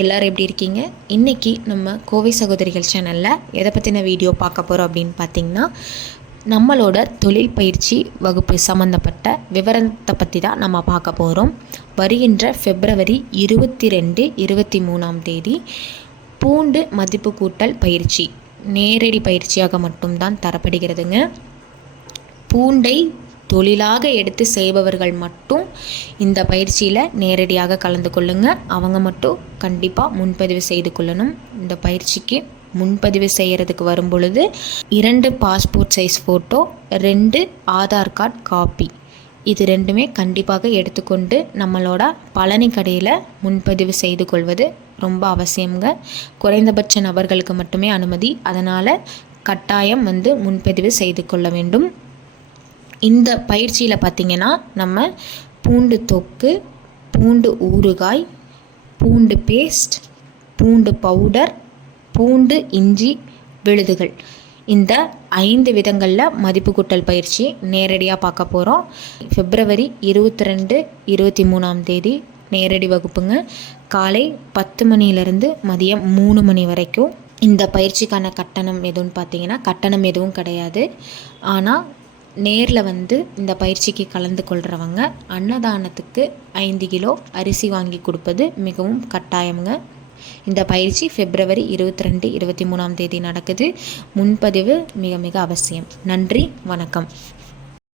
எல்லோரும் எப்படி இருக்கீங்க? இன்றைக்கி நம்ம கோவை சகோதரிகள் சேனலில் எதை பற்றின வீடியோ பார்க்க போகிறோம் அப்படின்னு பார்த்திங்கன்னா, நம்மளோட தொழில் பயிற்சி வகுப்பு சம்மந்தப்பட்ட விவரத்தை பற்றி தான் நம்ம பார்க்க போகிறோம். வருகின்ற February 22, 23 பூண்டு மதிப்பு கூட்டல் பயிற்சி நேரடி பயிற்சியாக மட்டும்தான் தரப்படுகிறதுங்க. பூண்டை தொழிலாக எடுத்து செய்பவர்கள் மட்டும் இந்த பயிற்சியில் நேரடியாக கலந்து கொள்ளுங்கள். அவங்க மட்டும் கண்டிப்பாக முன்பதிவு செய்து கொள்ளணும். இந்த பயிற்சிக்கு முன்பதிவு செய்கிறதுக்கு வரும் பொழுது 2 passport size photo, 2 Aadhaar card copy, இது ரெண்டுமே கண்டிப்பாக எடுத்துக்கொண்டு நம்மளோட பழனி கடையில் முன்பதிவு செய்து கொள்வது ரொம்ப அவசியங்க. குறைந்தபட்ச நபர்களுக்கு மட்டுமே அனுமதி, அதனால் கட்டாயம் முன்பதிவு செய்து கொள்ள வேண்டும். இந்த பயிற்சியில் பார்த்திங்கன்னா, நம்ம பூண்டு தொக்கு, பூண்டு ஊறுகாய், பூண்டு பேஸ்ட், பூண்டு பவுடர், பூண்டு இஞ்சி விழுதுகள், இந்த 5 விதங்களில் மதிப்பு கூட்டல் பயிற்சி நேரடியாக பார்க்க போகிறோம். February 22, 23 நேரடி வகுப்புங்க. காலை 10 மணியிலிருந்து மதியம் 3 மணி வரைக்கும். இந்த பயிற்சிக்கான கட்டணம் எதுவும் பார்த்திங்கன்னா, கட்டணம் எதுவும் கிடையாது. ஆனால் நேரில் இந்த பயிற்சிக்கு கலந்து கொள்கிறவங்க அன்னதானத்துக்கு 5 கிலோ அரிசி வாங்கி கொடுப்பது மிகவும் கட்டாயங்க. இந்த பயிற்சி February 22, 23 நடக்குது. முன்பதிவு மிக மிக அவசியம். நன்றி, வணக்கம்.